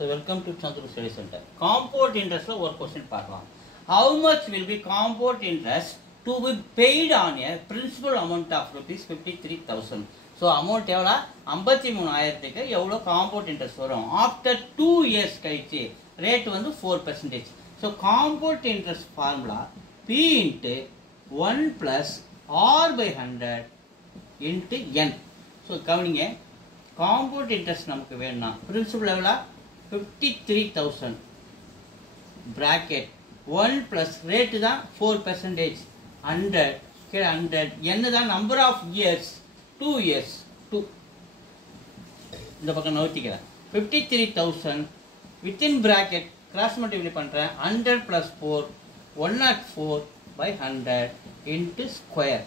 So welcome to Chandru Study Center. Compound interest ஒரு question பார்க்கலாம். How much will be compound interest to be paid on a principal amount of rupees 53,000? So amount எவ்வளோ 53,000க்கு எவ்வளோ compound interest வரும் after 2 years கழிச்சு rate வந்து 4%. So compound interest formula P into 1 plus R by 100 into N. So கவனிங்க compound interest நமக்கு வேணும்னா principal எவ்வளோ 53,000 bracket 1 plus rate தான் 4%, 100 என்ன தான் number of years 2 years 2 இந்த பக்கம் நோத்திக்கிறேன் 53,000 within bracket cross multiply பண்றேன் 100 plus 4 104 by 100 into square.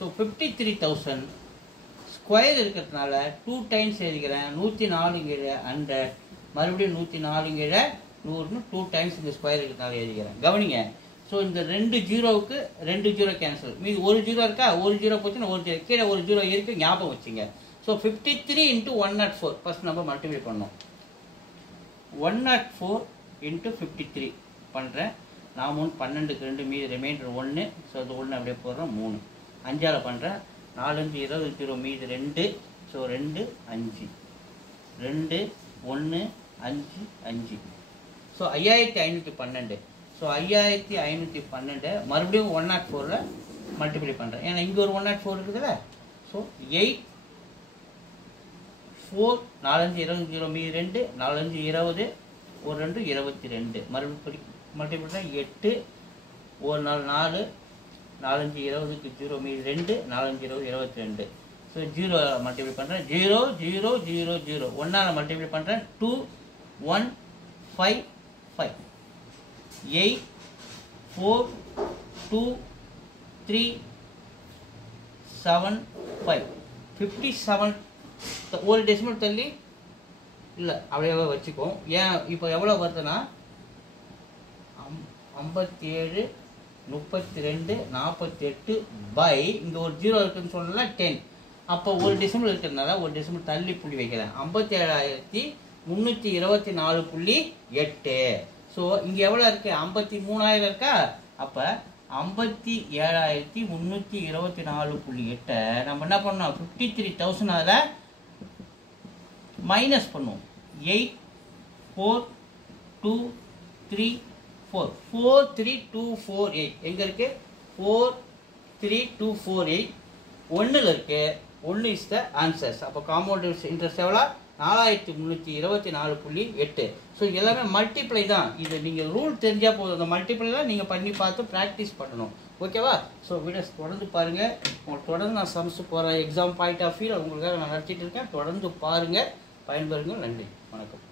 So 53,000 square இருக்கிறதுனால 2 டைம்ஸ் எழுதிக்கிறேன் 104 100 மறுபடியும் 104 100 2 டைம்ஸ் இந்த ஸ்கொயர் இருக்கிறதுனால எழுதிக்கிறேன். கவனிங்க. ஸோ இந்த 2 ஜீரோவுக்கு 2 ஜீரோ கேன்சல், மீது ஒரு ஜீரோ இருக்கா, ஒரு ஜீரோ போச்சுன்னா ஒரு ஜீரோ கீழே ஒரு ஜீரோ இருக்குது, ஞாபகம் வச்சுங்க. ஸோ 53 into 104 ஃபர்ஸ்ட் நம்ம மல்டிப்ளை பண்ணோம். 104 into 53 பண்ணுறேன். நான் 12க்கு 2 மீது ரிமைண்டர் 1. ஸோ அது 1 அப்படியே போடுறோம் 3 5ஆல் பண்ணுறேன். 4 5 20 0 மீது 2. ஸோ 2 5 2 1 5 5. ஸோ 5512. ஸோ 5512 மறுபடியும் 104ல் மல்டிப்ளை பண்ணுறேன். ஏன்னா இங்கே ஒரு 104 இருக்குதுல்ல. ஸோ 8 4 4 5 20 0 மீது 2 4 5 20 ஒரு 2 22 மறுபடியும் மல்டிப்ளை பண்ணால் 8 ஒரு 4 4 4 5 20க்கு 0 மீது 2 4 5 20 22. ஸோ 0 மல்டிப்ளை பண்ணுறேன் 0 0 0 0 1ஆல் மல்டிப்ளை பண்ணுறேன் 2 1 5 5 8 4 2 3 7 5 57 ஒரு டெசிமல் தள்ளி இல்லை அப்படியே வச்சுக்கோம். ஏன் இப்போ எவ்வளோ வருதுன்னா 57 32 48 பை இங்கே ஒரு ஜீரோ இருக்குன்னு சொன்னா 10. அப்போ ஒரு டெசிமல் இருக்கிறதுனால ஒரு டெசிமல் தள்ளி புள்ளி வைக்கிறேன் 57,324.8. ஸோ இங்கே எவ்வளோ இருக்கு 53,000 இருக்கா. அப்போ 57,324.8 நம்ம என்ன பண்ணோம் 53,000 அதில் மைனஸ் பண்ணுவோம். 8 4 2 3 4 43248 எங்கே இருக்கு 43248 1ல் இருக்கு. 1 இஸ் த ஆன்சர்ஸ். அப்போ காம்பவுண்ட் இன்ட்ரெஸ்ட் எவ்வளோ 4,324.8. ஸோ எல்லாமே மல்டிப்ளை தான். இது நீங்கள் ரூல் தெரிஞ்சால் போதும். அந்த மல்டிப்ளைலாம் நீங்கள் பண்ணி பார்த்து ப்ராக்டிஸ் பண்ணணும். ஓகேவா. ஸோ வீடியோஸ் தொடர்ந்து பாருங்கள். உங்களுக்கு தொடர்ந்து நான் சம்ஸ் போகிறேன். எக்ஸாம் பாயிண்ட் ஆஃப் வியூ உங்களுக்காக நான் நடத்திட்டு இருக்கேன். தொடர்ந்து பாருங்கள், பயன்பெறுங்க. நன்றி, வணக்கம்.